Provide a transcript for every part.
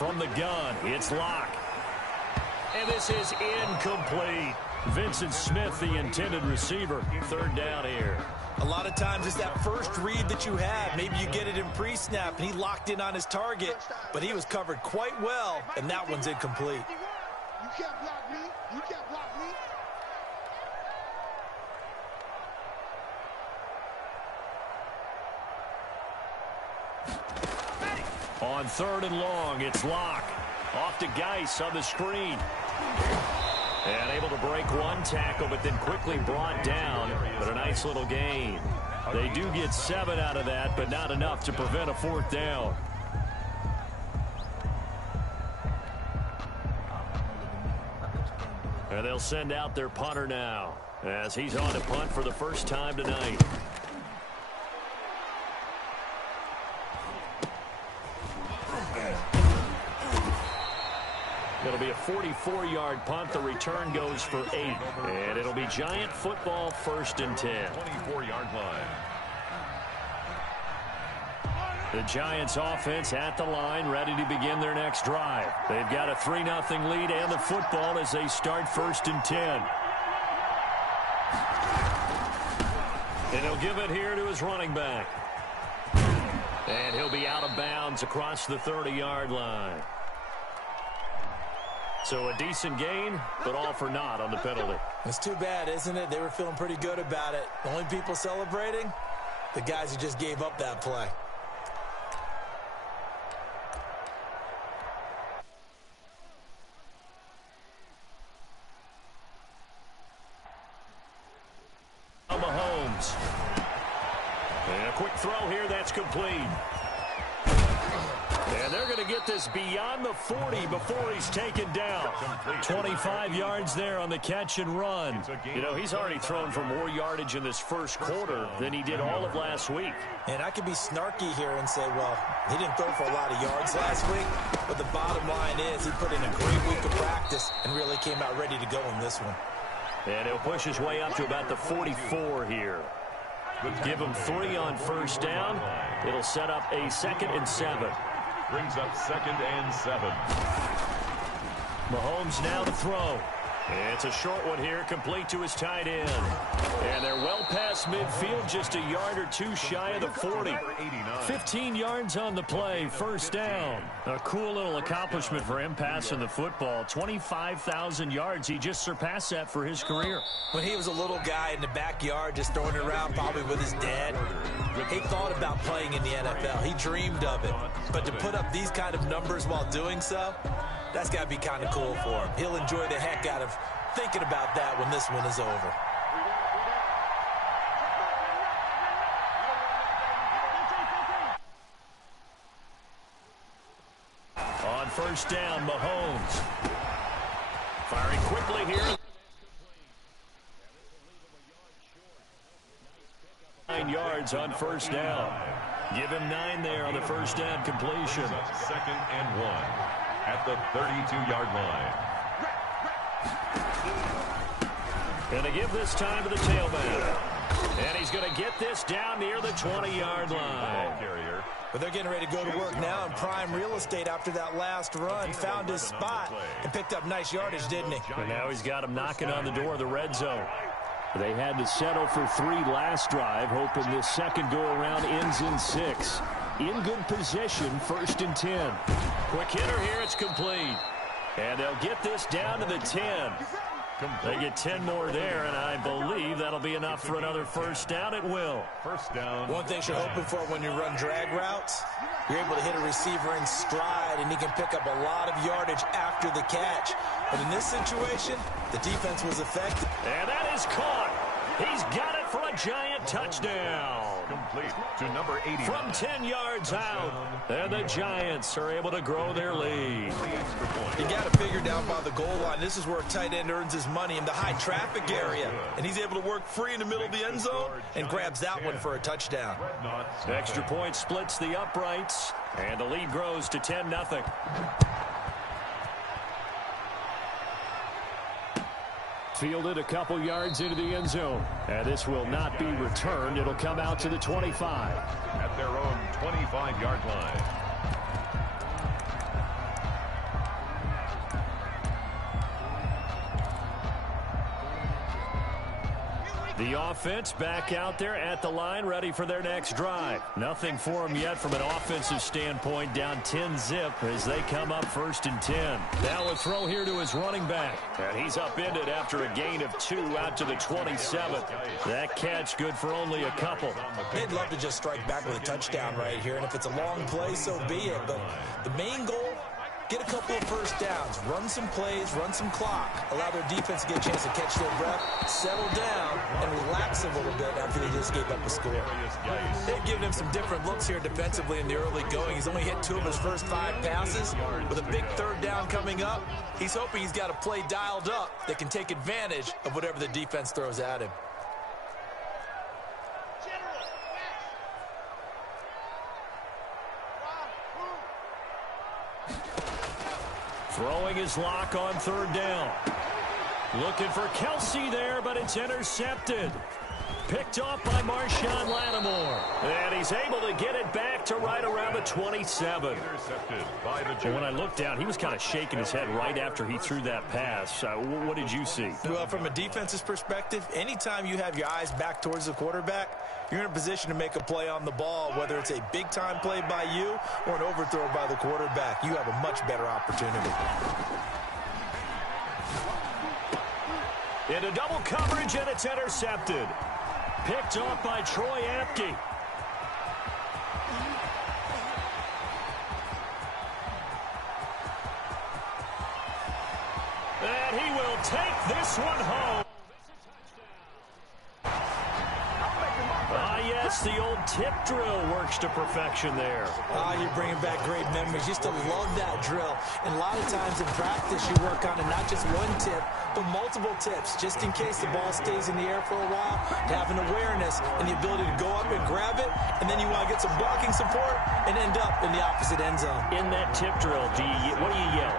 from the gun. It's locked. And this is incomplete. Vincent Smith, the intended receiver. Third down here. A lot of times it's that first read that you have. Maybe you get it in pre-snap, and he locked in on his target. But he was covered quite well, and that one's incomplete. You can't block me. You can't block me. On third and long, it's Locke. Off to Geis on the screen. And able to break one tackle, but then quickly brought down. But a nice little gain. They do get 7 out of that, but not enough to prevent a fourth down. And they'll send out their punter now, as he's on to punt for the first time tonight. It'll be a 44-yard punt. The return goes for 8. And it'll be Giant football, 1st and 10. 24-yard line. The Giants offense at the line, ready to begin their next drive. They've got a 3-0 lead and the football as they start 1st and 10. And he'll give it here to his running back. And he'll be out of bounds across the 30-yard line. So a decent gain, but all for naught on the penalty. It's too bad, isn't it? They were feeling pretty good about it. The only people celebrating, the guys who just gave up that play. Mahomes. And a quick throw here, that's complete. And they're going to get this beyond the 40 before he's taken down. 25 yards there on the catch and run. You know, he's already thrown for more yardage in this first quarter than he did all of last week. And I could be snarky here and say, well, he didn't throw for a lot of yards last week. But the bottom line is he put in a great week of practice and really came out ready to go in this one. And he'll push his way up to about the 44 here. Give him 3 on first down. It'll set up a 2nd and 7. Brings up 2nd and 7. Mahomes now to throw. It's a short one here, complete to his tight end. And they're well past midfield, just a yard or 2 shy of the 40. 15 yards on the play, first down. A cool little accomplishment for him passing the football. 25,000 yards. He just surpassed that for his career. When he was a little guy in the backyard just throwing it around probably with his dad, he thought about playing in the NFL. He dreamed of it. But to put up these kind of numbers while doing so, that's got to be kind of cool for him. He'll enjoy the heck out of thinking about that when this one is over. On first down, Mahomes. Firing quickly here. 9 yards on first down. Give him 9 there on the first down completion. 2nd and 1 at the 32-yard line. Going to give this time to the tailback. And he's going to get this down near the 20-yard line. But they're getting ready to go to work now in prime real estate after that last run. Found his spot and picked up nice yardage, didn't he? And now he's got him knocking on the door of the red zone. They had to settle for 3 last drive, hoping this second go-around ends in 6. In good position, 1st and 10. Quick hitter here, it's complete. And they'll get this down to the 10. They get 10 more there, and I believe that'll be enough for another first down. It will. First down. One thing you're hoping for when you run drag routes, you're able to hit a receiver in stride, and he can pick up a lot of yardage after the catch. But in this situation, the defense was effective. And that is caught. He's got it for a Giant touchdown. Complete to number 80. From 10 yards out. And the Giants are able to grow their lead. You got to figure down by the goal line. This is where a tight end earns his money in the high traffic area. And he's able to work free in the middle of the end zone and grabs that one for a touchdown. Extra point splits the uprights. And the lead grows to 10-0. Fielded a couple yards into the end zone. And this will not be returned. It'll come out to the 25. At their own 25-yard line. The offense back out there at the line, ready for their next drive. Nothing for them yet from an offensive standpoint, down 10-zip as they come up 1st and 10. Now a throw here to his running back. And he's upended after a gain of 2 out to the 27th. That catch good for only a couple. They'd love to just strike back with a touchdown right here, and if it's a long play, so be it. But the main goal, get a couple of first downs, run some plays, run some clock, allow their defense to get a chance to catch their breath, settle down, and relax a little bit after they just gave up a score. They've given him some different looks here defensively in the early going. He's only hit 2 of his first 5 passes. With a big 3rd down coming up, he's hoping he's got a play dialed up that can take advantage of whatever the defense throws at him. Throwing his lock on 3rd down. Looking for Kelsey there, but it's intercepted. Picked off by Marshawn Lattimore. And he's able to get it back to right around the 27. And when I looked down, he was kind of shaking his head right after he threw that pass. What did you see? Well, from a defense's perspective, anytime you have your eyes back towards the quarterback, you're in a position to make a play on the ball, whether it's a big-time play by you or an overthrow by the quarterback. You have a much better opportunity. Into double coverage, and it's intercepted. Picked off by Troy Apke. And he will take this one home. Yes, the old tip drill works to perfection there. You're bringing back great memories. Used to love that drill. And a lot of times in practice, you work on it, not just one tip, but multiple tips, just in case the ball stays in the air for a while, to have an awareness and the ability to go up and grab it, and then you want to get some blocking support and end up in the opposite end zone. In that tip drill, what do you yell?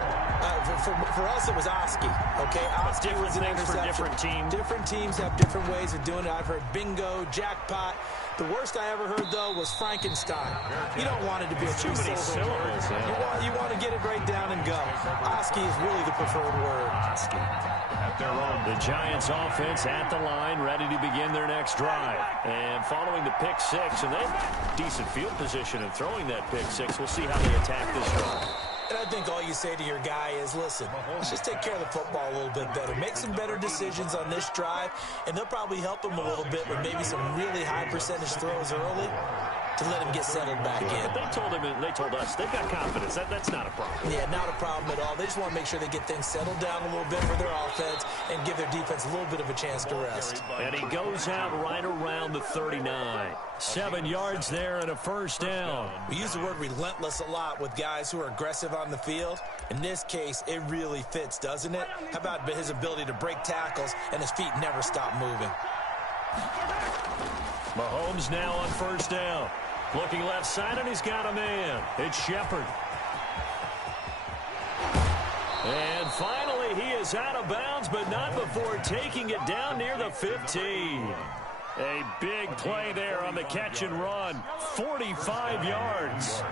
For us, it was Oski. Okay, Oski was an interception. For different teams. Different teams have different ways of doing it. I've heard bingo, jackpot. The worst I ever heard, though, was Frankenstein. You don't want it to be a too many syllables. You want to get it right down and go. Oski is really the preferred word. The Giants offense at the line, ready to begin their next drive. And following the pick 6, and they have decent field position in throwing that pick 6. We'll see how they attack this drive. And I think all you say to your guy is, listen, let's just take care of the football a little bit better. Make some better decisions on this drive, and they'll probably help him a little bit with maybe some really high percentage throws early to let him get settled back in. They told him, and they told us, they've got confidence. That's not a problem. Yeah, not a problem at all. They just want to make sure they get things settled down a little bit for their offense and give their defense a little bit of a chance to rest. And he goes out right around the 39. 7 yards there and a 1st down. We use the word relentless a lot with guys who are aggressive on the field. In this case, it really fits, doesn't it? How about his ability to break tackles and his feet never stop moving? Mahomes now on 1st down. Looking left side, and he's got a man. It's Shepard. And finally, he is out of bounds, but not before taking it down near the 15. A big play there on the catch and run. 45 yards.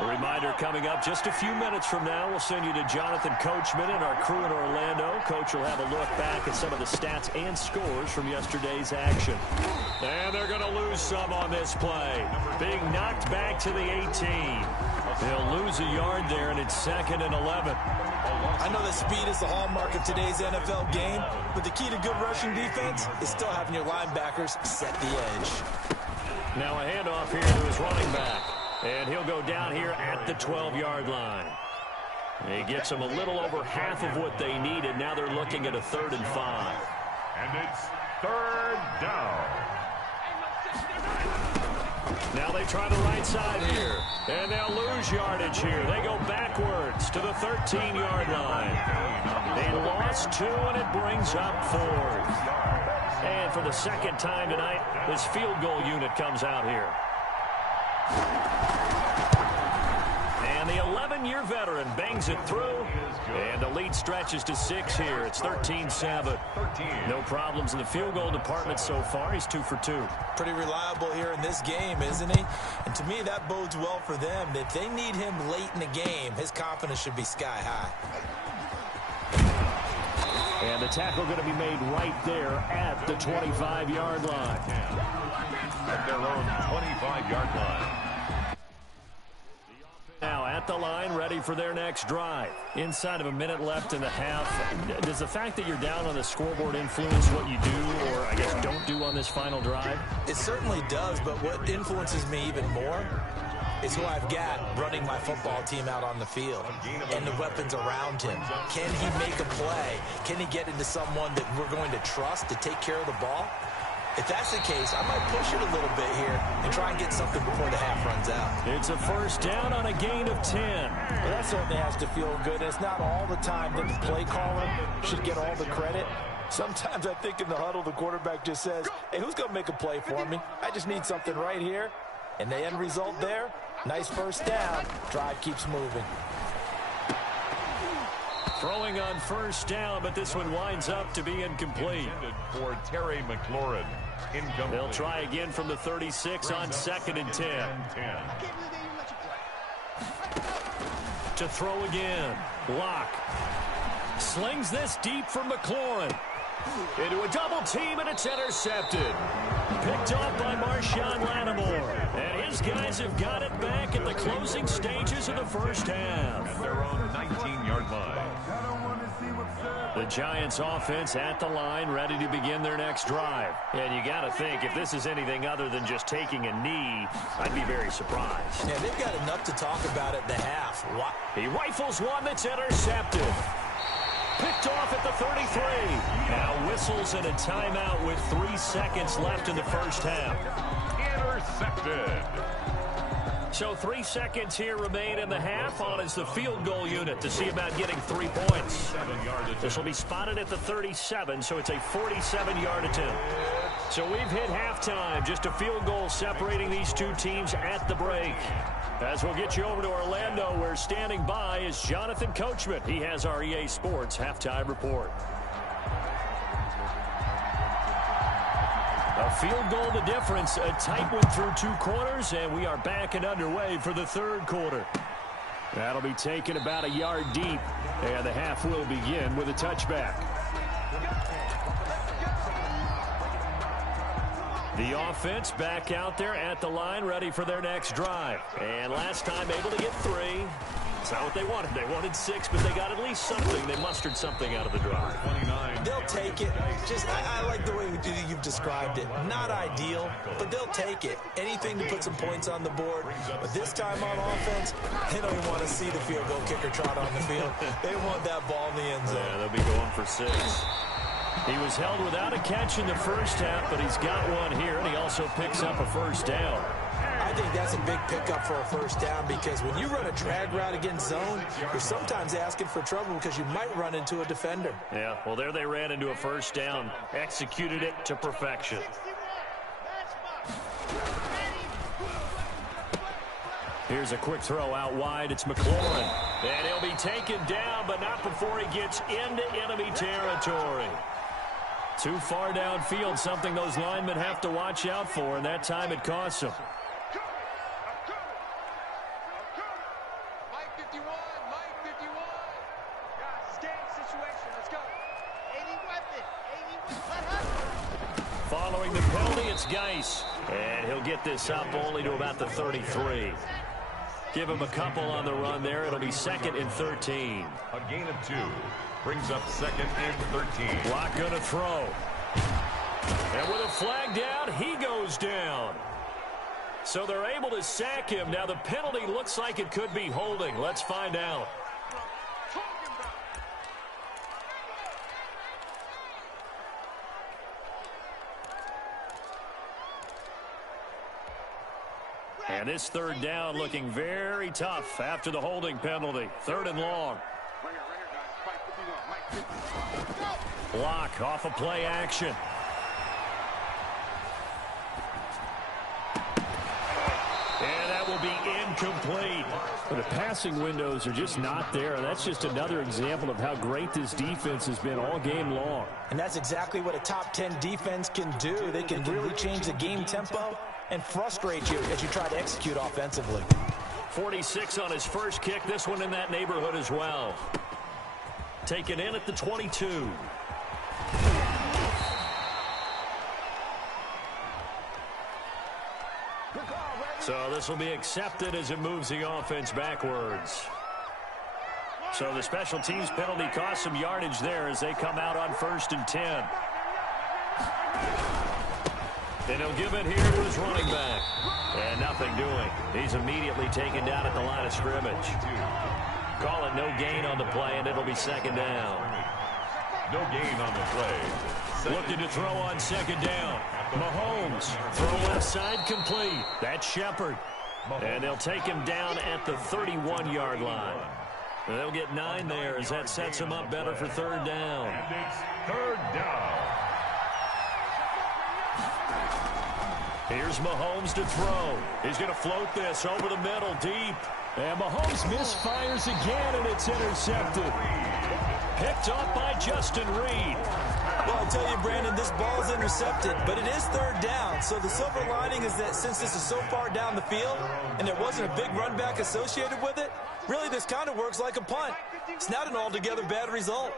A reminder coming up just a few minutes from now, we'll send you to Jonathan Coachman and our crew in Orlando. Coach will have a look back at some of the stats and scores from yesterday's action. And they're going to lose some on this play. Being knocked back to the 18. They'll lose a yard there, and it's 2nd and 11. I know that speed is the hallmark of today's NFL game, but the key to good rushing defense is still having your linebackers set the edge. Now a handoff here to his running back. And he'll go down here at the 12-yard line. He gets them a little over half of what they needed. Now they're looking at a 3rd and 5. And it's 3rd down. Now they try the right side here. And they'll lose yardage here. They go backwards to the 13-yard line. They lost 2, and it brings up 4th. And for the 2nd time tonight, this field goal unit comes out here. And the 7-year veteran bangs it through, and the lead stretches to 6 here. It's 13-7. No problems in the field goal department so far. He's 2 for 2. Pretty reliable here in this game, isn't he? And to me, that bodes well for them. If they need him late in the game, his confidence should be sky high. And the tackle going to be made right there at the 25-yard line. At their own 25-yard line. Now at the line, ready for their next drive. Inside of a minute left in the half. Does the fact that you're down on the scoreboard influence what you do, or I guess don't do on this final drive? It certainly does, but what influences me even more is who I've got running my football team out on the field and the weapons around him. Can he make a play? Can he get into someone that we're going to trust to take care of the ball? If that's the case, I might push it a little bit here and try and get something before the half runs out. It's a first down on a gain of 10. Well, that certainly has to feel good. It's not all the time that the play caller should get all the credit. Sometimes I think in the huddle, the quarterback just says, hey, who's going to make a play for me? I just need something right here. And the end result there, nice first down. Drive keeps moving. Throwing on first down, but this one winds up to be incomplete. For Terry McLaurin. Incomplete. They'll try again from the 36 on 2nd and 10. To throw again. Block. Slings this deep for McLaurin. Into a double team, and it's intercepted. Picked off by Marshawn Lattimore. And his guys have got it back at the closing stages of the first half. At their own 19-yard line. The Giants offense at the line, ready to begin their next drive. And you got to think, if this is anything other than just taking a knee, I'd be very surprised. Yeah, they've got enough to talk about at the half. He rifles one that's intercepted. Picked off at the 33. Now whistles and a timeout with 3 seconds left in the first half. Intercepted. So 3 seconds here remain in the half. On is the field goal unit to see about getting 3 points. This will be spotted at the 37, so it's a 47-yard attempt. So we've hit halftime. Just a field goal separating these two teams at the break. As we'll get you over to Orlando, where standing by is Jonathan Coachman. He has our EA Sports halftime report. A field goal the difference. A tight one through 2 quarters, and we are back and underway for the 3rd quarter. That'll be taken about a yard deep, and the half will begin with a touchback. The offense back out there at the line, ready for their next drive. And last time able to get 3. It's not what they wanted. They wanted 6, but they got at least something. They mustered something out of the drive. They'll take it. I like the way you've described it. Not ideal, but they'll take it. Anything to put some points on the board. But this time on offense, they don't even want to see the field goal kicker trot on the field. They want that ball in the end zone. Yeah, they'll be going for 6. He was held without a catch in the first half, but he's got one here, and he also picks up a first down. I think that's a big pickup for a first down, because when you run a drag route against zone, you're sometimes asking for trouble because you might run into a defender. Yeah, well, there they ran into a first down. Executed it to perfection. Here's a quick throw out wide. It's McLaurin. And he'll be taken down, but not before he gets into enemy territory. Too far downfield, something those linemen have to watch out for, and that time it costs them. Following the penalty, it's Geis. And he'll get this up only to about the 33. Give him a couple on the run there. It'll be 2nd and 13. A gain of 2. Brings up 2nd and 13. Block going to throw. And with a flag down, he goes down. So they're able to sack him. Now the penalty looks like it could be holding. Let's find out. And this 3rd down looking very tough after the holding penalty. 3rd and long. Block off of play action. And that will be incomplete. The passing windows are just not there. That's just another example of how great this defense has been all game long. And that's exactly what a top 10 defense can do. They can really change the game tempo and frustrate you as you try to execute offensively. 46 on his first kick. This one in that neighborhood as well. Taken in at the 22. So this will be accepted as it moves the offense backwards. So the special teams penalty cost some yardage there as they come out on 1st and 10. And he'll give it here to his running back. And nothing doing. He's immediately taken down at the line of scrimmage. Call it no gain on the play, and it'll be 2nd down. No gain on the play. Looking to throw on 2nd down. Mahomes, throw left side complete. That's Shepard. And they'll take him down at the 31-yard line. They'll get 9 there as that sets him up better for 3rd down. And it's 3rd down. Here's Mahomes to throw. He's going to float this over the middle, deep. And Mahomes misfires again, and it's intercepted. Picked up by Justin Reed. Well, I'll tell you, Brandon, this ball is intercepted, but it is 3rd down. So the silver lining is that since this is so far down the field and there wasn't a big run back associated with it, really this kind of works like a punt. It's not an altogether bad result.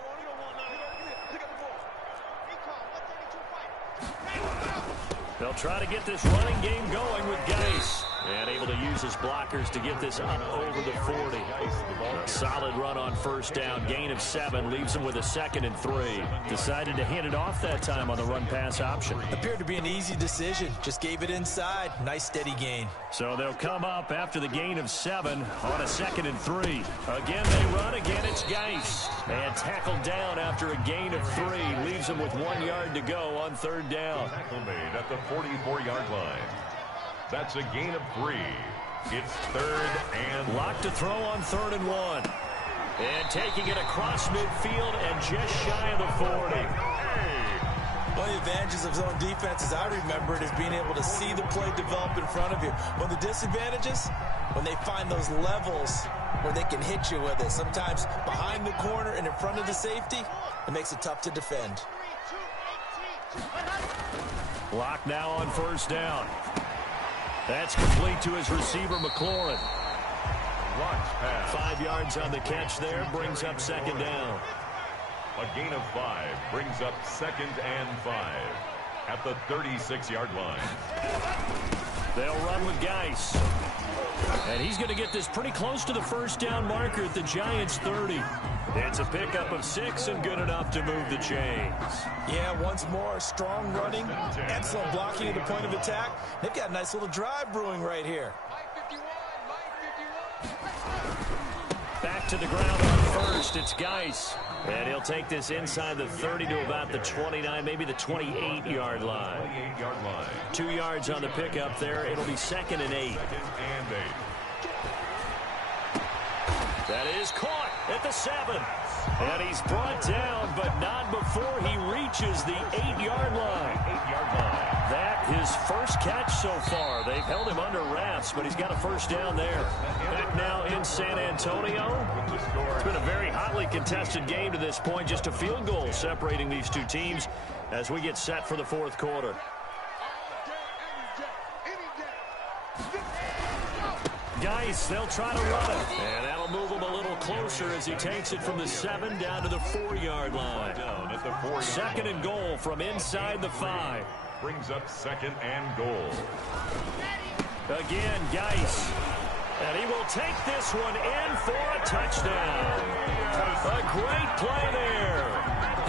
They'll try to get this running game going with Geis. And able to use his blockers to get this up over the 40. A solid run on 1st down. Gain of 7 leaves him with a 2nd and 3. Decided to hand it off that time on the run-pass option. Appeared to be an easy decision. Just gave it inside. Nice steady gain. So they'll come up after the gain of 7 on a 2nd and 3. Again they run. Again it's Geis. And tackled down after a gain of 3. Leaves him with 1 yard to go on 3rd down. Tackle made at the 44-yard line. That's a gain of 3. It's 3rd and... Locked to throw on 3rd and 1. And taking it across midfield and just shy of the 40. One of the advantages of zone defense, as I remember it, is being able to see the play develop in front of you. One of the disadvantages, when they find those levels where they can hit you with it, sometimes behind the corner and in front of the safety, it makes it tough to defend. Lock now on 1st down. That's complete to his receiver, McLaurin. 5 yards on the catch there, brings up 2nd down. A gain of 5 brings up 2nd and 5 at the 36-yard line. They'll run with Geis. And he's going to get this pretty close to the 1st down marker at the Giants' 30. It's a pickup of 6 and good enough to move the chains. Yeah, once more, strong running, excellent blocking at the point of attack. They've got a nice little drive brewing right here. Back to the ground on 1st, it's Geis. And he'll take this inside the 30 to about the 29, maybe the 28-yard line. 28-yard line. 2 yards on the pickup there. It'll be 2nd and 8. 2nd and 8. That is caught at the 7. And he's brought down, but not before he reaches the 8-yard line. 8-yard line. That his first catch so far. They've held him under wraps, but he's got a 1st down there. Back now in San Antonio. It's been a very hotly contested game to this point. Just a field goal separating these two teams as we get set for the 4th quarter. Geis, they'll try to run it. And that'll move him a little closer as he takes it from the 7 down to the 4-yard line. Down at the 4-yard 2nd and goal from inside the 5. Brings up 2nd and goal. Again, Geis. And he will take this one in for a touchdown. A great play there.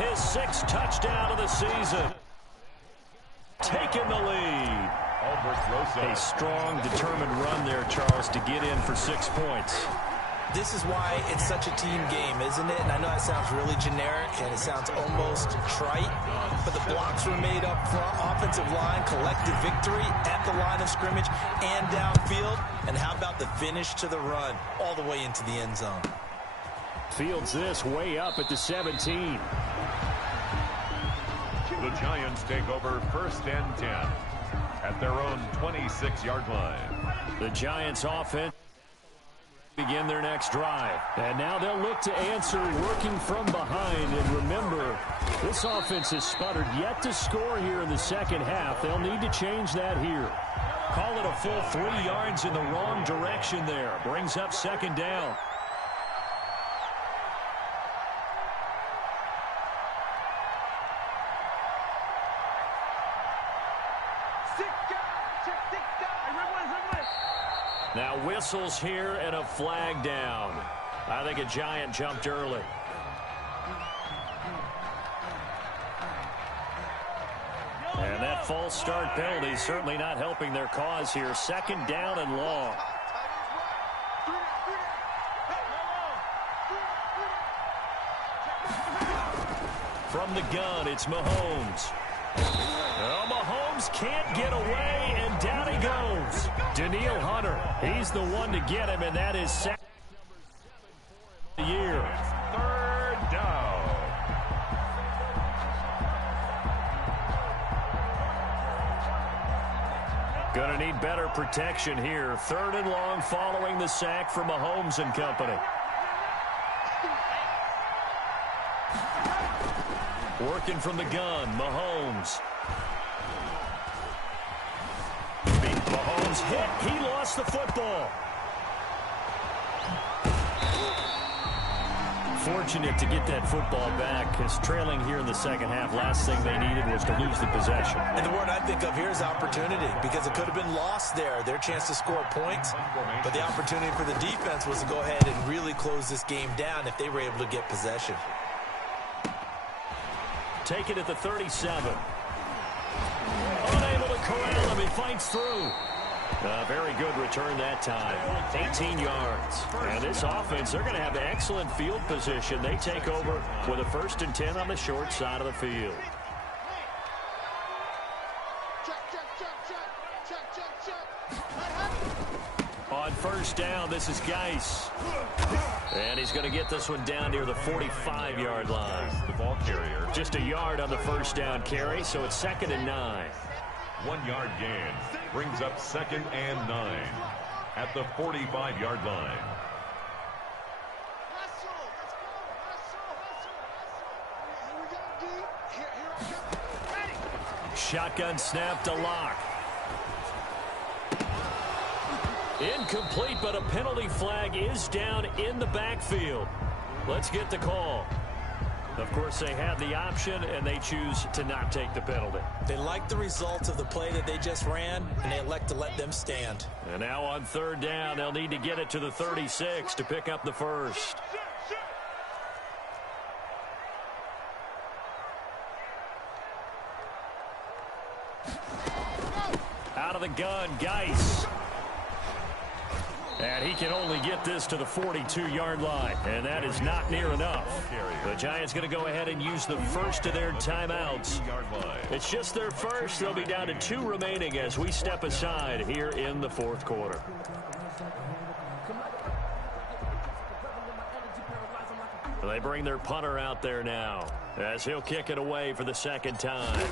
His 6th touchdown of the season. Taking the lead. A strong, determined run there, Charles, to get in for 6 points. This is why it's such a team game, isn't it? And I know that sounds really generic and it sounds almost trite, but the blocks were made up front, offensive line, collective victory at the line of scrimmage and downfield. And how about the finish to the run all the way into the end zone? Fields this way up at the 17. The Giants take over 1st and 10 at their own 26-yard line. The Giants offense begin their next drive. And now they'll look to answer working from behind. And remember, this offense has sputtered yet to score here in the second half. They'll need to change that here. Call it a full 3 yards in the wrong direction there. Brings up second down. Now whistles here and a flag down. I think a Giant jumped early. And that false start penalty certainly not helping their cause here. Second down and long. From the gun, it's Mahomes. Well, Mahomes can't get away, and down he goes. Danielle Hunter, he's the one to get him, and that is sack the year. Third down. Gonna need better protection here. Third and long following the sack from Mahomes and company. Working from the gun, Mahomes. Mahomes hit. He lost the football. Fortunate to get that football back, because trailing here in the second half, last thing they needed was to lose the possession. And the word I think of here is opportunity, because it could have been lost there, their chance to score points. But the opportunity for the defense was to go ahead and really close this game down if they were able to get possession. Take it at the 37. Unable to corral him. He fights through. Very good return that time. 18 yards. And this offense, they're going to have excellent field position. They take over with a 1st and 10 on the short side of the field. On first down, this is Geis. And he's going to get this one down near the 45-yard line. The ball carrier. Just a yard on the first down carry, so it's 2nd and 9. 1 yard gain brings up 2nd and 9 at the 45-yard line. Shotgun snap to Lock. Incomplete, but a penalty flag is down in the backfield. Let's get the call. Of course, they had the option, and they choose to not take the penalty. They like the results of the play that they just ran, and they elect to let them stand. And now on third down, they'll need to get it to the 36 to pick up the first. Out of the gun, Geis. And he can only get this to the 42-yard line, and that is not near enough. The Giants going to go ahead and use the first of their timeouts. It's just their first. They'll be down to 2 remaining as we step aside here in the 4th quarter. They bring their punter out there now as he'll kick it away for the 2nd time.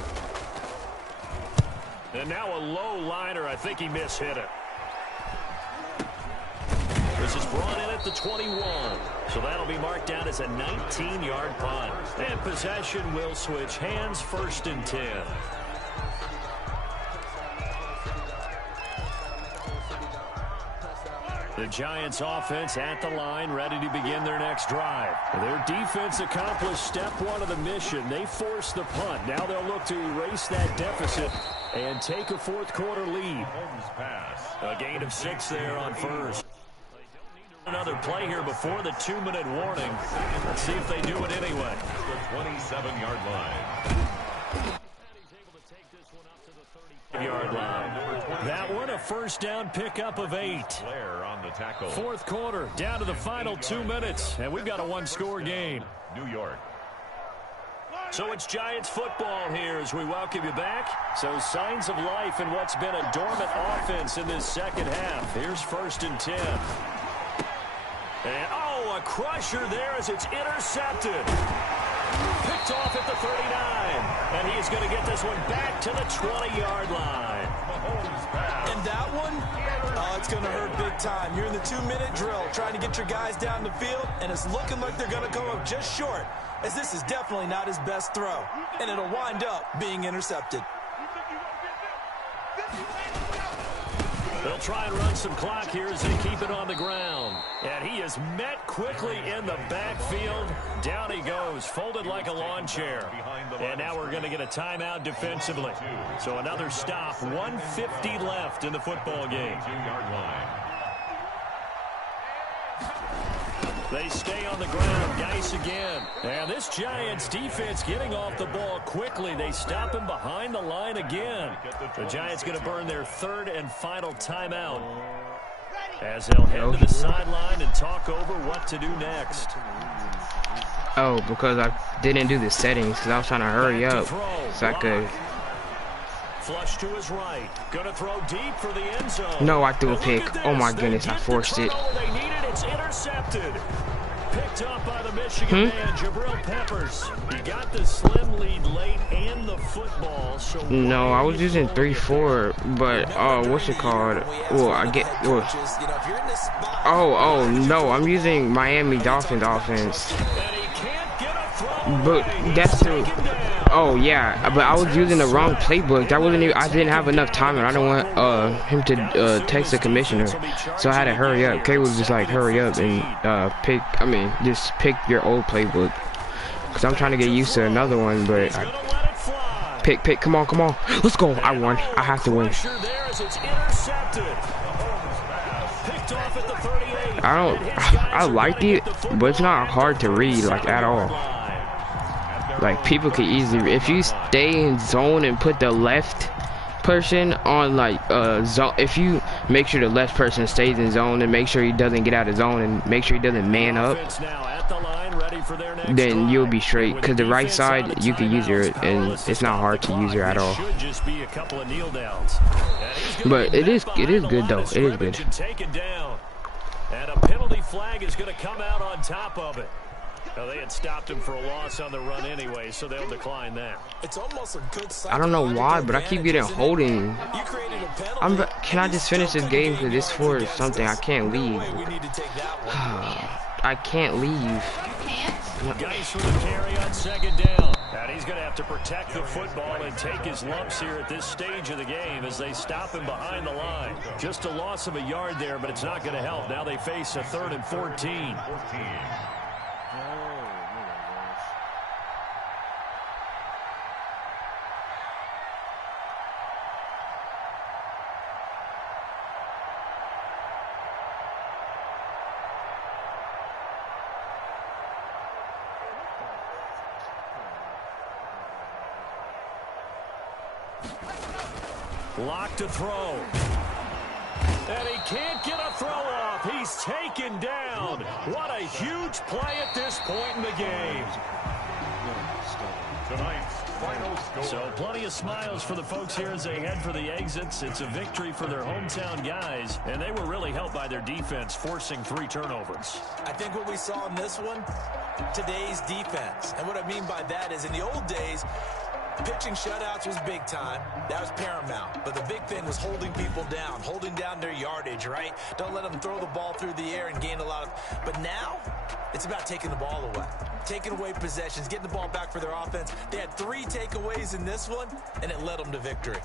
And now a low liner. I think he mishit it. This is brought in at the 21. So that'll be marked down as a 19-yard punt. And possession will switch hands, 1st and 10. The Giants offense at the line, ready to begin their next drive. Their defense accomplished step 1 of the mission. They forced the punt. Now they'll look to erase that deficit and take a 4th quarter lead. A gain of 6 there on first. Another play here before the 2-minute warning. Let's see if they do it anyway. The 27-yard line. Yard line. That one, a first down pickup of 8. Blair on the tackle. 4th quarter, down to the final 2 minutes, and we've got a 1-score game. New York. So it's Giants football here as we welcome you back. So signs of life in what's been a dormant offense in this second half. Here's 1st and 10. And, a crusher there as it's intercepted. Picked off at the 39. And he's going to get this one back to the 20-yard line. And that one, it's going to hurt big time. You're in the 2-minute drill trying to get your guys down the field, and it's looking like they're going to come up just short, as this is definitely not his best throw, and it'll wind up being intercepted. They'll try and run some clock here as they keep it on the ground. And he is met quickly in the backfield. Down he goes, folded like a lawn chair. And now we're going to get a timeout defensively. So another stop, 150 left in the football game. 2-yard line. They stay on the ground. Geis again. And this Giants defense getting off the ball quickly. They stop him behind the line again. The Giants going to burn their third and final timeout as they'll head to the sideline and talk over what to do next. Oh, because I didn't do the settings because I was trying to hurry up so I could. Flush to his right. Gonna throw deep for the end zone. No, I threw a pick. Oh my goodness, I forced it. They needed. It's intercepted. Picked up by the Michigan man, Jabril Peppers. He got the slim lead late and the football. So no, I was using 3-4, but what's it called? Well, I get. Well, oh no, I'm using Miami Dolphins offense. But that's the. Oh yeah, but I was using the wrong playbook. That wasn't even. I didn't have enough time, and I don't want him to text the commissioner, so I had to hurry up. Kay was just like, hurry up and pick. I mean, just pick your old playbook, cause I'm trying to get used to another one. But pick. Come on, let's go. I won. I have to win. I liked it, but it's not hard to read like at all. Like, people could easily, if you stay in zone and put the left person on, like, zone, if you make sure the left person stays in zone and make sure he doesn't get out of zone and make sure he doesn't man up, then you'll be straight. Because the right side, you can use it, and it's not hard to use it at all. But it is good, though. It is good. And a penalty flag is going to come out on top of it. Well, they had stopped him for a loss on the run anyway, so they'll decline that. It's almost a good. I don't know why, but I keep getting holding. Can I just finish this game? Because this for something. I can't leave. I can't leave. Geis with the carry on second down. And he's going to have to protect the football and take his lumps here at this stage of the game as they stop him behind the line. Just a loss of a yard there, but it's not going to help. Now they face a 3rd and 14. Lock to throw. And he can't get a throw off. He's taken down. What a huge play at this point in the game. Tonight's final score. So plenty of smiles for the folks here as they head for the exits. It's a victory for their hometown guys, and they were really helped by their defense, forcing 3 turnovers. I think what we saw in this one, today's defense. And what I mean by that is in the old days, pitching shutouts was big time. That was paramount. But the big thing was holding people down, holding down their yardage, right? Don't let them throw the ball through the air and gain a lot of... But now, it's about taking the ball away. Taking away possessions, getting the ball back for their offense. They had 3 takeaways in this one, and it led them to victory.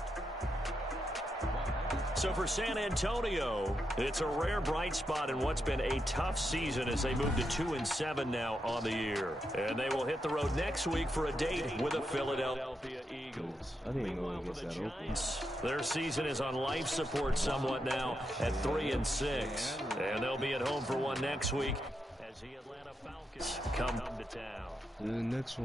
So for San Antonio, it's a rare bright spot in what's been a tough season as they move to 2-7 now on the year. And they will hit the road next week for a date with the Philadelphia Eagles. I didn't know it was that open. Their season is on life support somewhat now at 3-6. And they'll be at home for one next week as the Atlanta Falcons come to town. The next one.